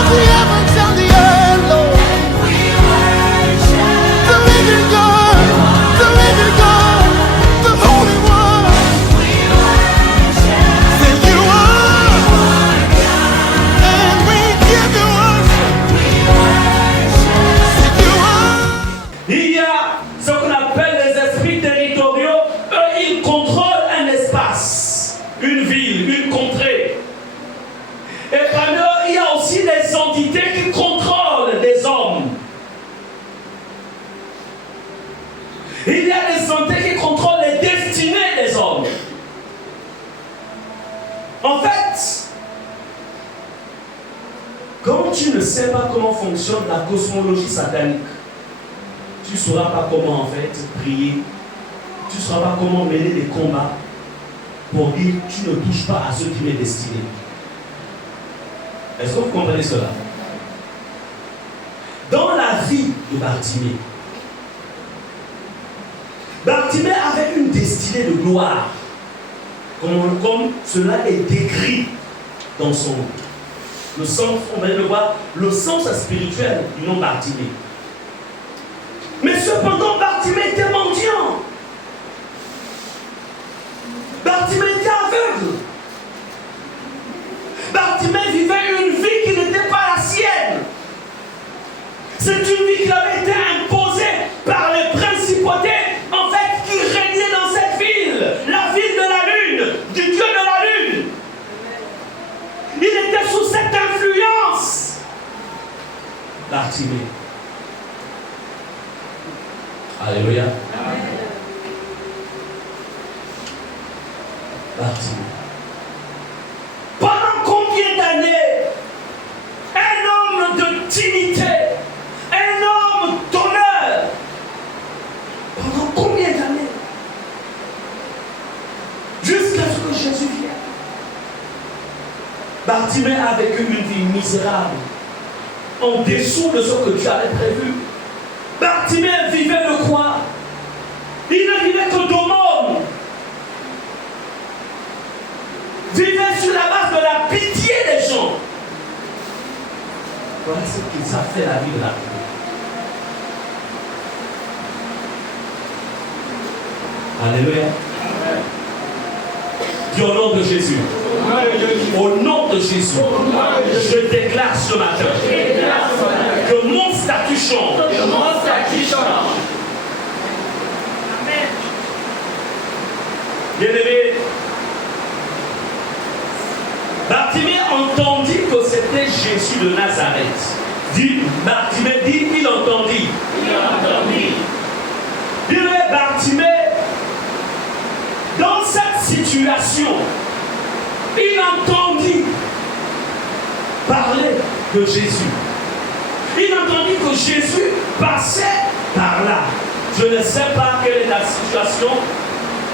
of the heavens and the earth, Lord. The living God, the Holy One. Say you are, and we give you worship. Say you are. Il y a ce qu'on appelle les esprits territoriaux. Eux, ils contrôlent un espace, une ville, une contrée. Et parmi eux, il y a aussi des entités qui contrôlent les hommes. Il y a des entités qui contrôlent les destinées des hommes. En fait, quand tu ne sais pas comment fonctionne la cosmologie satanique, tu ne sauras pas comment en fait prier, tu ne sauras pas comment mener des combats pour dire tu ne touches pas à ce qui m'est destiné. Est-ce que vous comprenez cela? Dans la vie de Bartimée, Bartimée avait une destinée de gloire, comme cela est décrit dans son nom. Le sens, on va le voir, le sens spirituel du nom Bartimée. Mais cependant, Bartimée était mendiant. Bartimée était aveugle. Bartimée vivait une vie qui n'était pas la sienne. C'est une vie qui avait été imposée par les principautés, en fait, qui régnaient dans cette ville, la ville de la lune, du Dieu de la lune. Il était sous cette influence. Bartimée. Alléluia. Bartimée. Pendant combien d'années un homme de dignité, un homme d'honneur, pendant combien d'années? Jusqu'à ce que Jésus vienne. Bartimée a vécu une vie misérable, en dessous de ce que Dieu avait prévu. Bartimée vivait de quoi? Il ne vivait que d'aumône. Vivait sur la base de la pitié des gens. Voilà ce qu'ils ont fait la vie de la vie. Alléluia. Dis au nom de Jésus. Au nom de Jésus. Je déclare ce matin que mon statut change. Bien-aimé, Bartimée entendit que c'était Jésus de Nazareth. Bartimée dit, il entendit. Bien-aimé, Bartimée, dans cette situation, il entendit parler de Jésus. Il entendit que Jésus passait par là. Je ne sais pas quelle est la situation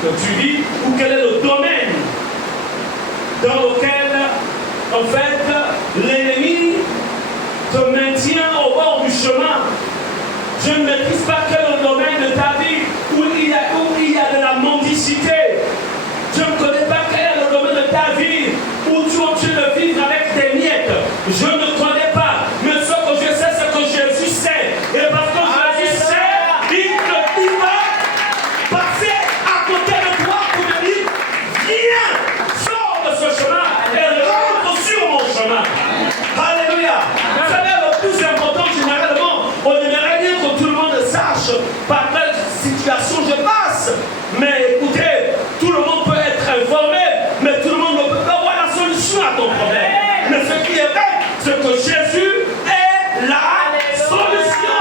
que tu vis ou quel est le domaine dans lequel, en fait, l'ennemi te maintient au bord du chemin. Je ne maîtrise pas quel est le domaine de ta vie où il y a de la mendicité. Je ne connais pas quel est le domaine de ta vie où tu es en train de vivre avec des miettes. Je ne connais pas. Mais ce que je sais, c'est que Jésus sait. Et parce que Jésus sait, il va passer à côté de toi pour te dire, viens, sors de ce chemin et rentre sur mon chemin. Alléluia. Vous savez, le plus important, généralement, on aimerait bien que tout le monde sache par quelle situation je passe. Mais écoutez, tout le monde peut être informé, mais tout le monde ne peut pas avoir la solution à ton problème. Mais ce qui est vrai, c'est que Jésus est la solution.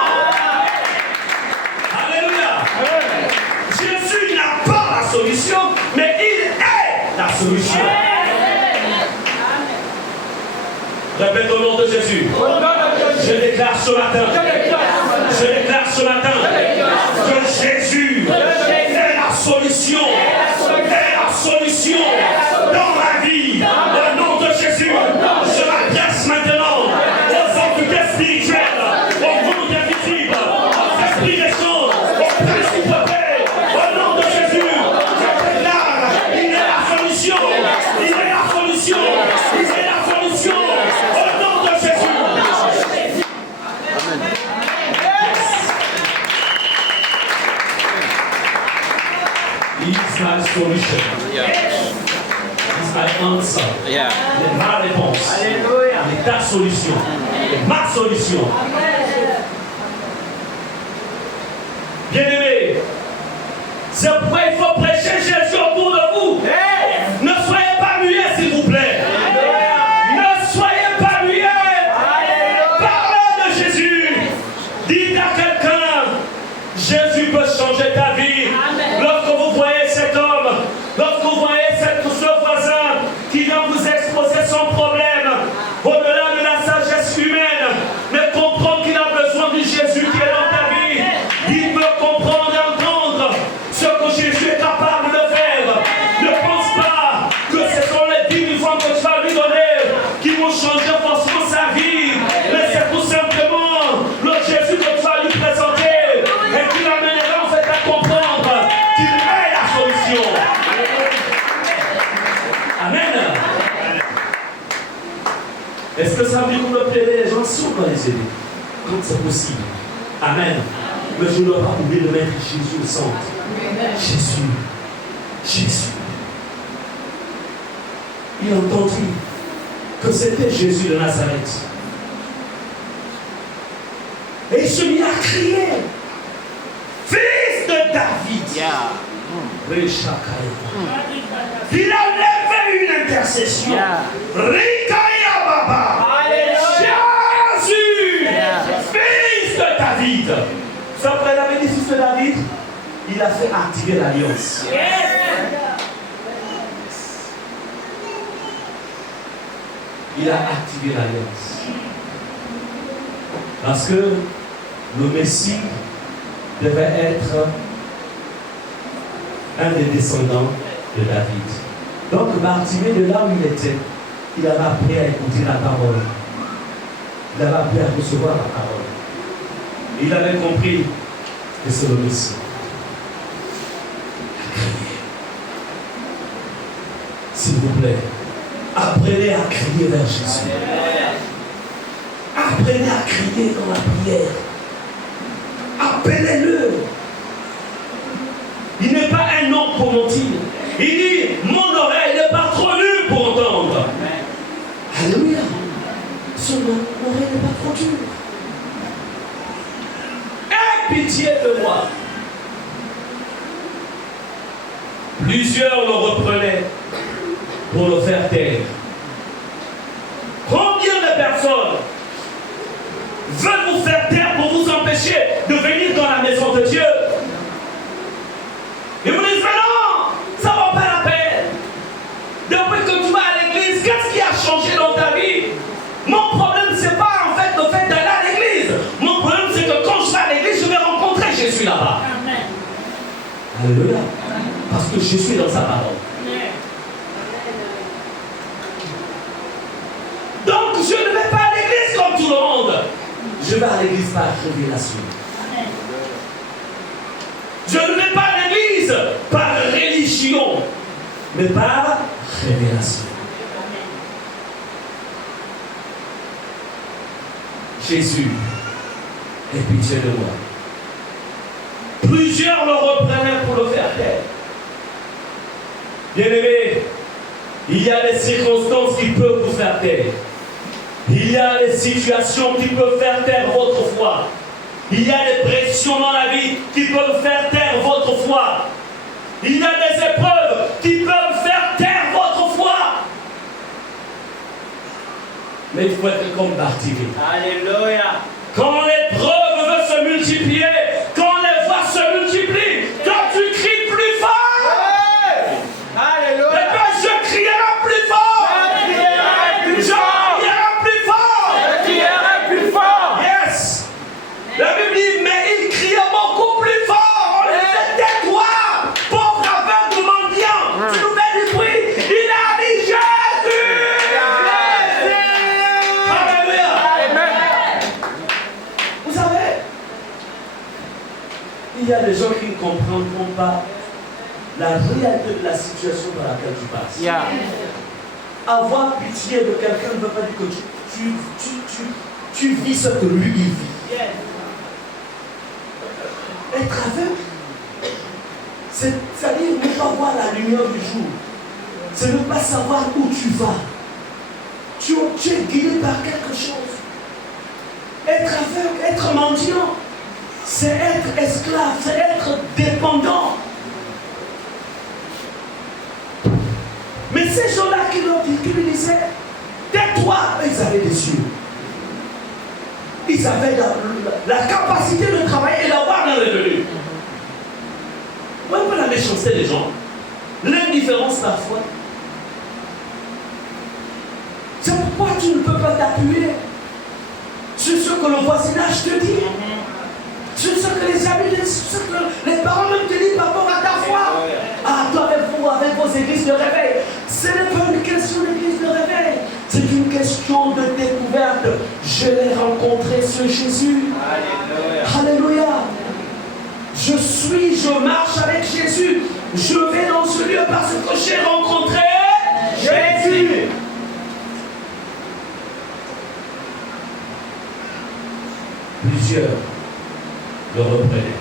Alléluia. Jésus n'a pas la solution, mais il est la solution. Répète au nom de Jésus. Je déclare ce matin. Je déclare ce matin que Jésus est la solution. Est la solution dans ma vie. Au nom de Jésus, je m'adresse maintenant aux entités spirituelles, aux mondes invisibles, aux esprits des choses, aux principautés. Au nom de Jésus, je déclare, il est la solution. Il est la solution. Il est la solution. Au nom de Jésus. solution. It's my answer. Yeah. Il est ma réponse. Il est ta solution. Il est ma solution. Bien-aimés, c'est pourquoi il faut prêcher Jésus autour de vous. Ne soyez pas muets, s'il vous plaît. Ne soyez pas muets. Parlez de Jésus. Dites à quelqu'un, Jésus peut changer ta vie. Lorsque vous voyez cet homme, lorsque vous voyez ce voisin qui vient vous exposer son problème, au-delà de la sagesse humaine, mais comprendre qu'il a besoin de Jésus qui est dans ta vie. Il peut comprendre et entendre ce que Jésus est capable de faire. Ne pense pas que ce sont les 10 000 francs que tu vas lui donner qui vont changer forcément sa vie. Mais c'est tout simplement le Jésus que tu vas lui présenter et qui l'amènera en fait à comprendre qu'il est la solution. Amen. Est-ce que ça veut dire qu'on doit plaider les gens si on doit les aider? Quand c'est possible. Amen. Mais je ne dois pas oublier de mettre Jésus au centre. Jésus. Jésus. Il a entendu que c'était Jésus de Nazareth. Et il se mit à crier, Fils de David. Il a levé une intercession. Rikaya Baba. Jésus, Fils de David. Ça, après, il avait dit Fils de David, il a fait activer l'alliance. Il a activé l'alliance. Parce que le Messie devait être un des descendants de David. Donc, Bartimée, de là où il était, il avait appris à écouter la parole. Il avait appris à recevoir la parole. Et il avait compris que c'est le Messie. S'il vous plaît, apprenez à crier vers Jésus. Apprenez à crier dans la prière. Appelez-le. Il n'est pas un homme pour mentir. Il dit, mon oreille n'est pas trop nue pour entendre. Alléluia. Son oreille n'est pas trop dure. Aie pitié de moi. Plusieurs le reprenaient pour le faire taire. Combien de personnes veulent vous faire taire pour vous empêcher de venir dans la maison de Dieu? Et vous dites, mais non, ça ne vaut pas la peine. Depuis que tu vas à l'église, qu'est-ce qui a changé dans ta vie? Mon problème, ce n'est pas en fait le fait d'aller à l'église. Mon problème, c'est que quand je vais à l'église, je vais rencontrer Jésus là-bas. Amen. Alléluia. Parce que Jésus est dans sa parole. Donc, je ne vais pas à l'église comme tout le monde. Je vais à l'église par révélation. Je ne vais pas à l'église par religion, mais par révélation. Jésus, aie pitié de moi. Plusieurs le reprenaient pour le faire taire. Bien-aimés, il y a des circonstances qui peuvent vous faire taire. Il y a des situations qui peuvent faire taire votre foi. Il y a des pressions dans la vie qui peuvent faire taire votre foi. Il y a des épreuves qui peuvent faire taire votre foi. Mais il faut être comme Bartimée. Alléluia. Quand l'épreuve veut se multiplier, quand les voix se multiplient, quand tu cries plus fort, Alléluia. eh bien je crierai plus fort. Je crierai plus fort. Je crierai plus fort. Je crierai plus fort. Yes. La Bible dit, mais il criait beaucoup plus fort. On lui disait, tais-toi, pauvre aveugle mendiant. Tu nous fais du bruit. Il a dit Jésus. Alléluia. Amen. Vous savez, il y a des gens qui ne comprendront pas la réalité de la situation dans laquelle tu passes. Yeah. Avoir pitié de quelqu'un ne veut pas dire que tu vis ce que lui il vit. Être aveugle, c'est C'est-à-dire ne pas voir la lumière du jour. C'est ne pas savoir où tu vas. Tu es guidé par quelque chose. Être aveugle, être mendiant, c'est être esclave, c'est être dépendant. Mais ces gens-là qui lui disaient, tais-toi, ils avaient des yeux. Ils avaient la capacité de travailler et d'avoir un revenu. Vous voyez pas la méchanceté des gens, l'indifférence parfois. C'est pourquoi tu ne peux pas t'appuyer sur ce que le voisinage te dit, sur ce que les amis disent, sur ce que les parents même te disent par rapport à ta foi. Ah, toi avec vos églises de réveil, ce n'est pas une question d'église de réveil, c'est une question de découverte. Je l'ai rencontré, ce Jésus. Alléluia. Je marche avec Jésus. Je vais dans ce lieu parce que j'ai rencontré Jésus. Plusieurs le reprenaient.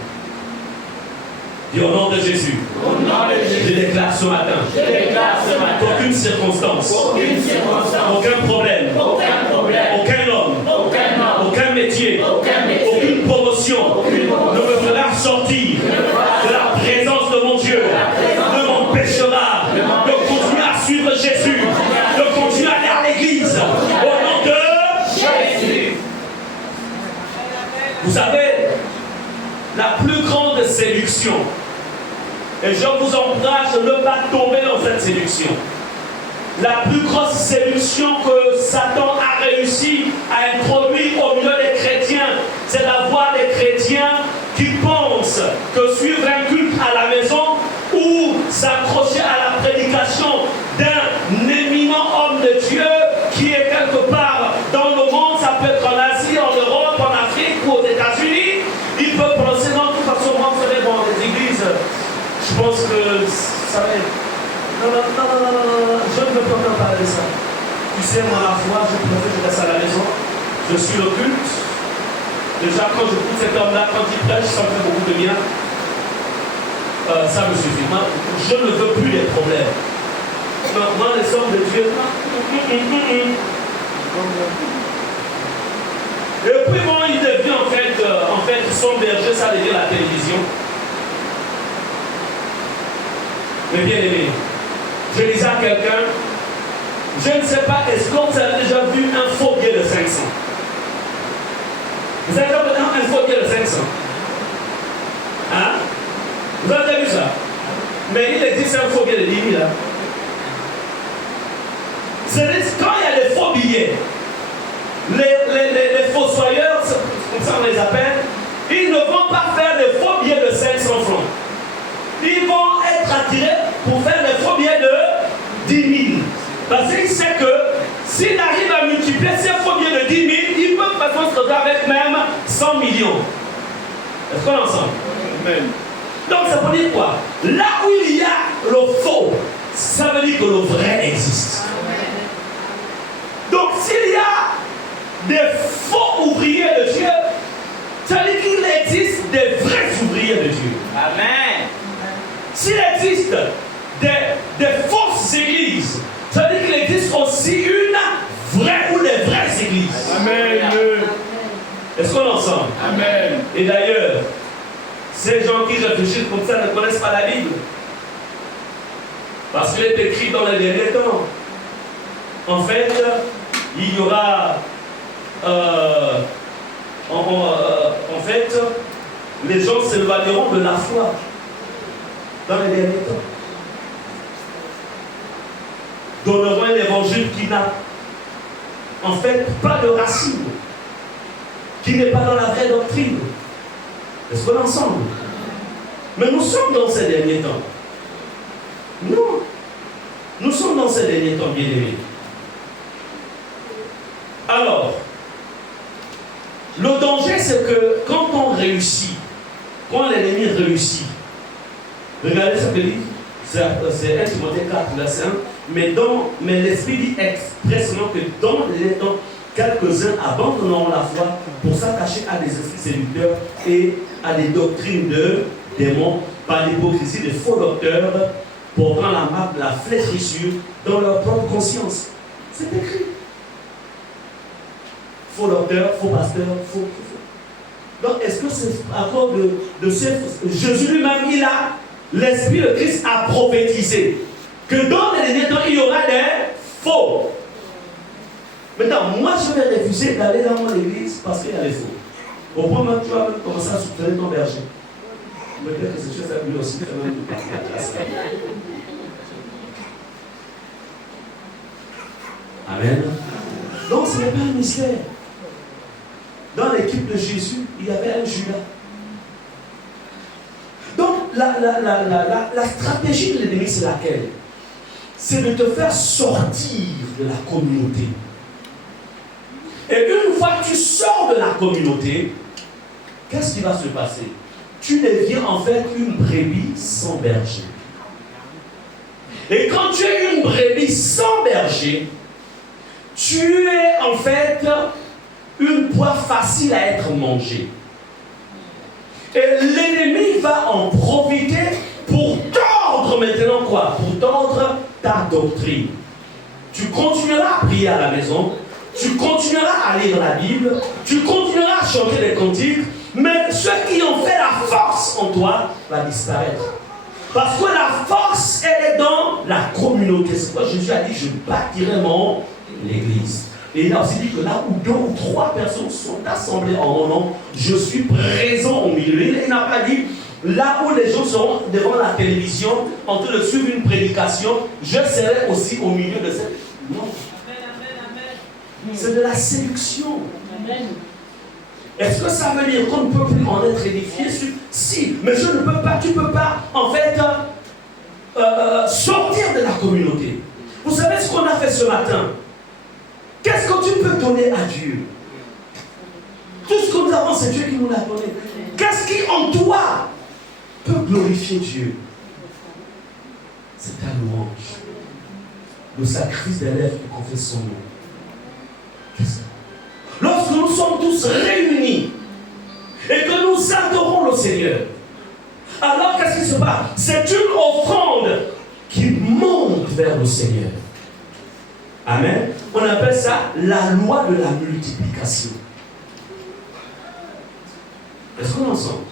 Dis au nom de Jésus. Au nom de Jésus. Je déclare ce matin. Aucune circonstance. Aucun problème. Aucun homme. Aucun métier. Aucune promotion ne me fera sortir de la présence de mon Dieu. Ne m'empêchera de continuer à suivre Jésus. De continuer à aller à l'église. Au nom de Jésus. Vous savez, la plus grande séduction, et je vous encourage de ne pas tomber dans cette séduction. La plus grosse séduction que Satan a réussi à introduire au milieu des chrétiens, c'est d'avoir des chrétiens qui pensent que suivre un culte à la maison ou s'accrocher à la prédication d'un éminent homme de Dieu qui est quelque part dans le monde, ça peut être en Asie, en Europe, en Afrique ou aux États-Unis, il peut penser non, de toute façon, moi, vous savez, bon, les églises, je pense que ça va être. Non, je ne veux pas parler de ça. Tu sais, moi, la foi, je préfère que je reste à la maison. Je suis le culte. Déjà, quand je écoute cet homme-là, quand il prêche, ça me fait beaucoup de bien. Ça me suffit. Moi, je ne veux plus les problèmes. Moi, les hommes de Dieu. Et puis, bon, il devient en fait, son berger, ça devient la télévision. Mais bien aimé, je disais à quelqu'un, je ne sais pas, est-ce que vous avez déjà vu un faux billet de 500? Vous avez déjà vu un faux billet de 500? Hein? Vous avez déjà vu ça? Mais il existe un faux billet de 10 000 là. C'est-à-dire, quand il y a des faux billets, les fossoyeurs, comme ça on les appelle, ils ne vont pas faire des faux billets de 500 francs. Ils vont être attirés pour faire des faux billets de 10 000. Parce qu'il sait que s'il arrive à multiplier ces faux billets de 10 000, il peut facilement se retrouver avec même 100 millions. Est-ce qu'on est ensemble? Amen. Donc ça veut dire quoi? Là où il y a le faux, ça veut dire que le vrai existe. Donc s'il y a des faux ouvriers de Dieu, ça veut dire qu'il existe des vrais ouvriers de Dieu. Amen. S'il existe des fausses églises, ça veut dire qu'il existe aussi une vraie ou des vraies églises. Amen. Est-ce qu'on est ensemble? Amen. Et d'ailleurs, ces gens qui réfléchissent comme ça ne connaissent pas la Bible. Parce qu'il est écrit dans les derniers temps. En fait, il y aura en fait, les gens s'éloigneront de la foi dans les derniers temps. Donneront un évangile qui n'a en fait pas de racine, qui n'est pas dans la vraie doctrine. Est-ce qu'on est ensemble? Mais nous sommes dans ces derniers temps. Non. Nous sommes dans ces derniers temps, bien aimés. Alors, le danger, c'est que quand on réussit, quand l'ennemi réussit, regardez ce que dit, c'est 1 Timothée 4, verset 1, mais l'Esprit dit expressément que dans les temps, quelques-uns abandonneront la foi pour s'attacher à des esprits séducteurs et à des doctrines de démons par l'hypocrisie des faux docteurs portant la marque de la flétrissure dans leur propre conscience. C'est écrit. Faux docteur, faux pasteur, faux. Donc, est-ce que c'est à cause de ce... Jésus lui-même, il a, l'Esprit de Christ a prophétisé que dans les derniers temps, il y aura des faux. Maintenant, moi, je vais refuser d'aller dans mon église parce qu'il y a des faux. Au point où tu vas commencer à soutenir ton berger. Peut-être que c'est chose à lui aussi, quand même, de parler à ça. Amen. Donc, ce n'est pas un mystère. Dans l'équipe de Jésus, il y avait un Judas. Donc, la stratégie de l'ennemi, c'est laquelle? C'est de te faire sortir de la communauté. Et une fois que tu sors de la communauté, qu'est-ce qui va se passer? Tu deviens en fait une brebis sans berger. Et quand tu es une brebis sans berger, tu es en fait une proie facile à être mangée. Et l'ennemi va en profiter pour tordre maintenant quoi? Pour tordre ta doctrine. Tu continueras à prier à la maison, tu continueras à lire la Bible, tu continueras à chanter des cantiques, mais ce qui en fait la force en toi va disparaître. Parce que la force, elle est dans la communauté. C'est pourquoi Jésus a dit, je bâtirai mon église. Et il a aussi dit que là où 2 ou 3 personnes sont assemblées en mon nom, je suis présent au milieu. Il n'a pas dit, là où les gens seront devant la télévision, en train de suivre une prédication, je serai aussi au milieu de cette... Non. C'est de la séduction. Amen. Est-ce que ça veut dire qu'on ne peut plus en être édifié? Si, mais je ne peux pas, tu ne peux pas, en fait, sortir de la communauté. Vous savez ce qu'on a fait ce matin? Qu'est-ce que tu peux donner à Dieu? Tout ce que nous avons, c'est Dieu qui nous l'a donné. Qu'est-ce qui, en toi, peut glorifier Dieu? C'est ta louange. Le sacrifice des lèvres qui confesse son nom. Lorsque nous sommes tous réunis et que nous adorons le Seigneur, alors qu'est-ce qui se passe? C'est une offrande qui monte vers le Seigneur. Amen. On appelle ça la loi de la multiplication. Est-ce qu'on est ensemble?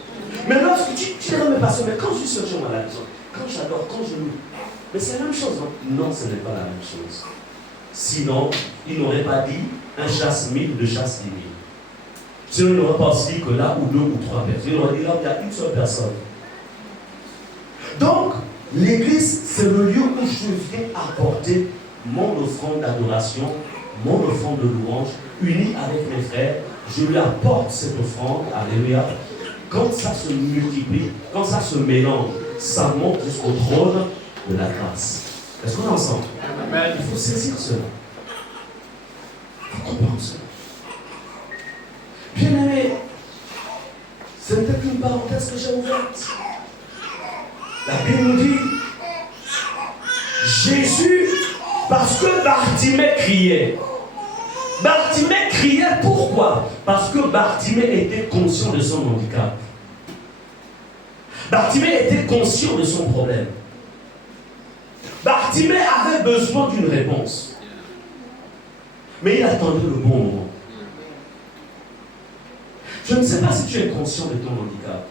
Mais lorsque tu dirais, mais parce que quand je suis sur à la maison, quand j'adore, quand je loue, mais c'est la même chose, non? Non, ce n'est pas la même chose. Sinon, il n'aurait pas dit un chasse 1000, deux chasse 10 000. Sinon, il n'aurait pas aussi dit que là où 2 ou 3 personnes. Il aurait dit là où il y a une seule personne. Donc, l'église, c'est le lieu où je viens apporter mon offrande d'adoration, mon offrande de louange, unie avec mes frères. Je lui apporte cette offrande, alléluia. Quand ça se multiplie, quand ça se mélange, ça monte jusqu'au trône de la grâce. Est-ce qu'on est ensemble? Amen. Il faut saisir cela. Il faut comprendre cela. Bien aimé, c'est peut-être une parenthèse que j'ai ouverte. La Bible nous dit, Jésus, parce que Bartimée criait. Bartimée criait pourquoi? Parce que Bartimée était conscient de son handicap. Bartimée était conscient de son problème. Bartimée avait besoin d'une réponse. Mais il attendait le bon moment. Je ne sais pas si tu es conscient de ton handicap.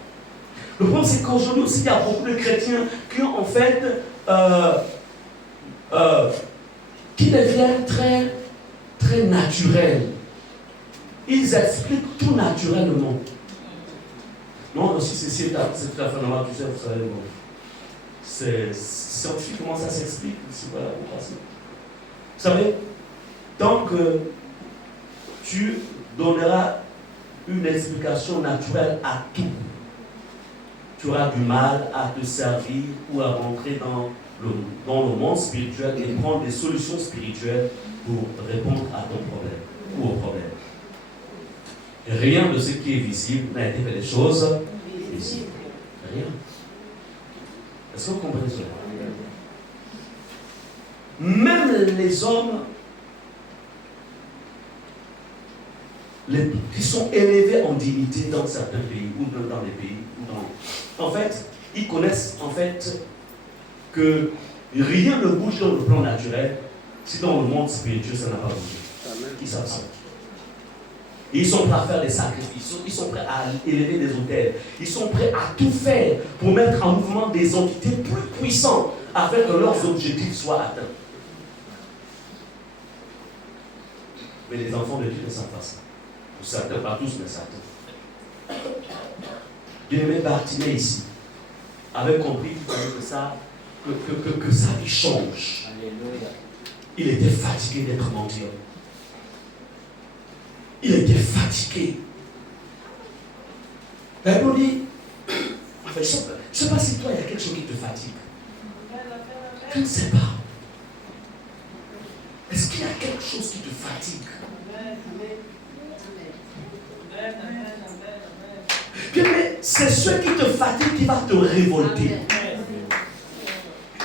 Le problème, c'est qu'aujourd'hui aussi, il y a beaucoup de chrétiens qui ont en fait, qui deviennent très, très naturels. Ils expliquent tout naturellement. Non, si c'est tout à fait normal, tu sais, vous savez, bon. C'est scientifiquement ça s'explique. Voilà, vous savez, tant que tu donneras une explication naturelle à tout, tu auras du mal à te servir ou à rentrer dans le monde spirituel et prendre des solutions spirituelles pour répondre à ton problème ou au problème. Rien de ce qui est visible n'a été fait des choses visibles. Rien. Est-ce que vous comprenez cela? Même les hommes qui sont élevés en dignité dans certains pays ou dans des pays, en fait, ils connaissent en fait que rien ne bouge dans le plan naturel si dans le monde spirituel ça n'a pas bougé. Ils savent ça. Et ils sont prêts à faire des sacrifices, ils sont prêts à élever des autels, ils sont prêts à tout faire pour mettre en mouvement des entités plus puissantes afin que leurs objectifs soient atteints. Mais les enfants de Dieu ne savent pas ça. Pour certains, pas tous, mais certains. Bien-aimé Bartimée ici avait compris qu'il fallait que sa vie change. Alléluia. Il était fatigué d'être mendiant. Il était fatigué. La Bible dit, je ne sais pas si toi il y a quelque chose qui te fatigue. Je ne sais pas. Est-ce qu'il y a quelque chose qui te fatigue? Bien, mais c'est ce qui te fatigue qui va te révolter.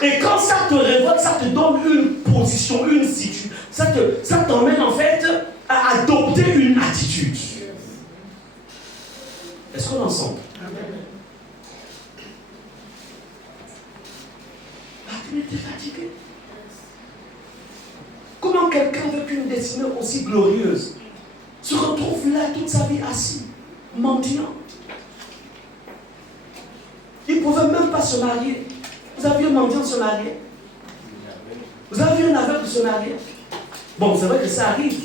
Et quand ça te révolte, ça te donne une position, une situation. Ça t'emmène en fait à adopter une attitude. Est-ce qu'on est ensemble? Tu étais fatigué. Comment quelqu'un avec une destinée aussi glorieuse se retrouve là toute sa vie assis, mendiant? Il ne pouvait même pas se marier. Vous avez vu un mendiant se marier? Vous avez vu un aveugle se marier? Bon, c'est vrai que ça arrive.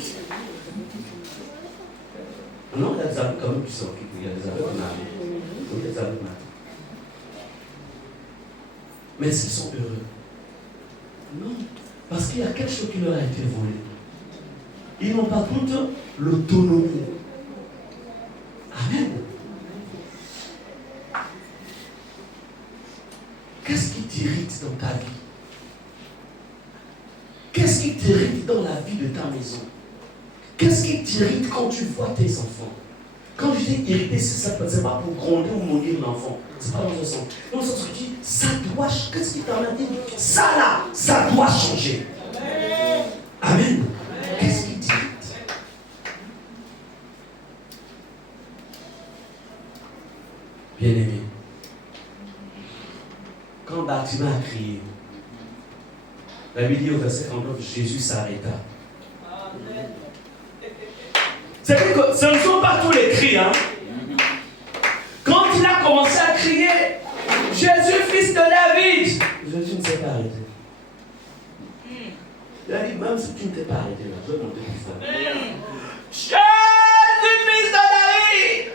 Non, il y a des aveugles quand même qui sont occupés. Il y a des aveugles mariés. Oui, il y a des aveugles mariés. Mais est-ce qu'ils sont heureux? Non. Parce qu'il y a quelque chose qui leur a été volé. Ils n'ont pas toute l'autonomie. Amen. Qu'est-ce qui t'irrite dans ta vie? Qu'est-ce qui t'irrite dans la vie de ta maison? Qu'est-ce qui t'irrite quand tu vois tes enfants? Quand je dis irrité, c'est pas pour gronder ou maudire l'enfant. C'est pas dans ce sens. Dans le sens où tu dis, ça doit, qu'est-ce qui t'en a dit? Ça là, ça doit changer. Amen. Qu'est-ce qui t'irrite? Bien-aimé, quand Bartimée a crié, la Bible dit au verset 39, Jésus s'arrêta. C'est-à-dire que ce ne sont pas tous les cris. Hein? Quand il a commencé à crier, Jésus, fils de David, Jésus ne s'est pas arrêté. Il a dit, même si tu ne t'es pas arrêté là, je vais monter plus fort. Jésus, fils de David.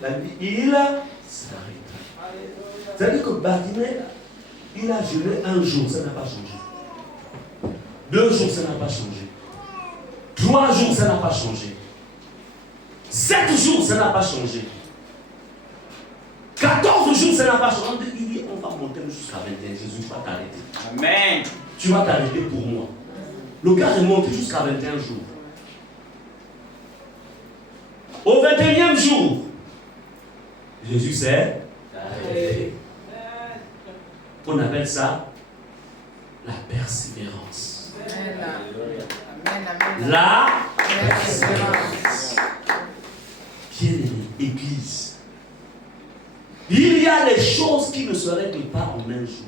La Bible, il s'arrêta. C'est-à-dire que Bartimée, il a jeûné un jour, ça n'a pas changé. 2 jours, ça n'a pas changé. 3 jours, ça n'a pas changé. 7 jours, ça n'a pas changé. 14 jours, ça n'a pas changé. Il dit, on va monter jusqu'à 21. Jésus va t'arrêter. Amen. Tu vas t'arrêter pour moi. Le gars est monté jusqu'à 21 jours. Au 21e jour, Jésus s'est arrêté. On appelle ça la persévérance. Amen. La persévérance. Bien-aimé, Église, il y a des choses qui ne se règlent pas en un jour,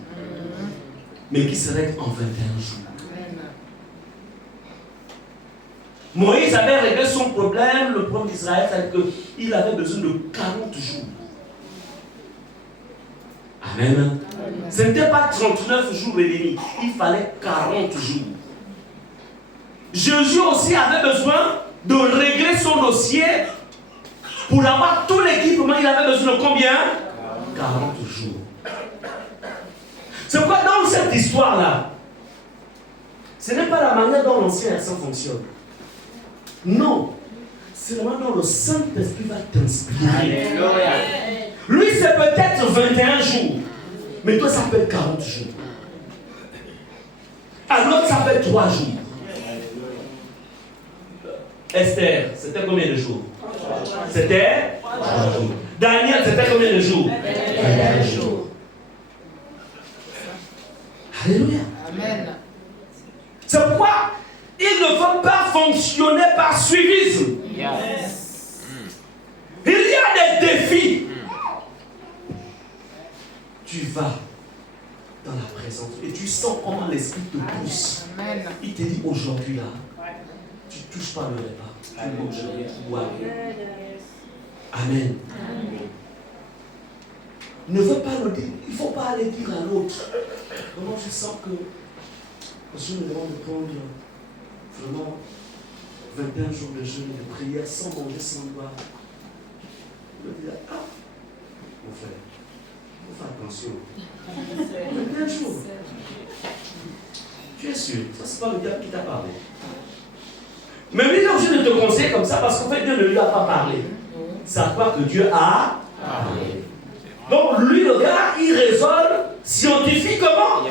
mais qui se règlent en 21 jours. Moïse avait réglé son problème, le problème d'Israël, c'est qu'il avait besoin de 40 jours. Amen. Ce n'était pas 39 jours et demi, il fallait 40 jours. Jésus aussi avait besoin de régler son dossier pour avoir tout l'équipement. Il avait besoin de combien? 40 jours. C'est pourquoi dans cette histoire-là, ce n'est pas la manière dont l'ancien accent fonctionne. Non, c'est vraiment dont le Saint-Esprit va t'inspirer. Alléluia. Lui, c'est peut-être 21 jours, mais toi, ça peut être 40 jours. À l'autre, ça peut être 3 jours. Esther, c'était combien de jours? C'était 3 jours. Daniel, c'était combien de jours? 21 jours. Alléluia. Amen. C'est pourquoi il ne faut pas fonctionner par suivisme. Yes. Il y a des défis. vas dans la présence et tu sens comment l'esprit te pousse. Amen. Il te dit aujourd'hui là, tu ne touches pas le repas. Tu manges le pouvoir. Amen. Ne veux pas le dire, il ne faut pas aller dire à l'autre. Vraiment, je sens que je me demande de prendre vraiment 21 jours de jeûne et de prière sans manger, sans boire. Je me dis, ah, mon frère, il faut faire attention. 21 jours. Tu es sûr, ça c'est pas le diable qui t'a parlé. Mais lui, il est obligé de te conseiller comme ça parce qu'en fait, Dieu ne lui a pas parlé. C'est à quoi que Dieu a parlé. Donc lui, le gars, il raisonne scientifiquement.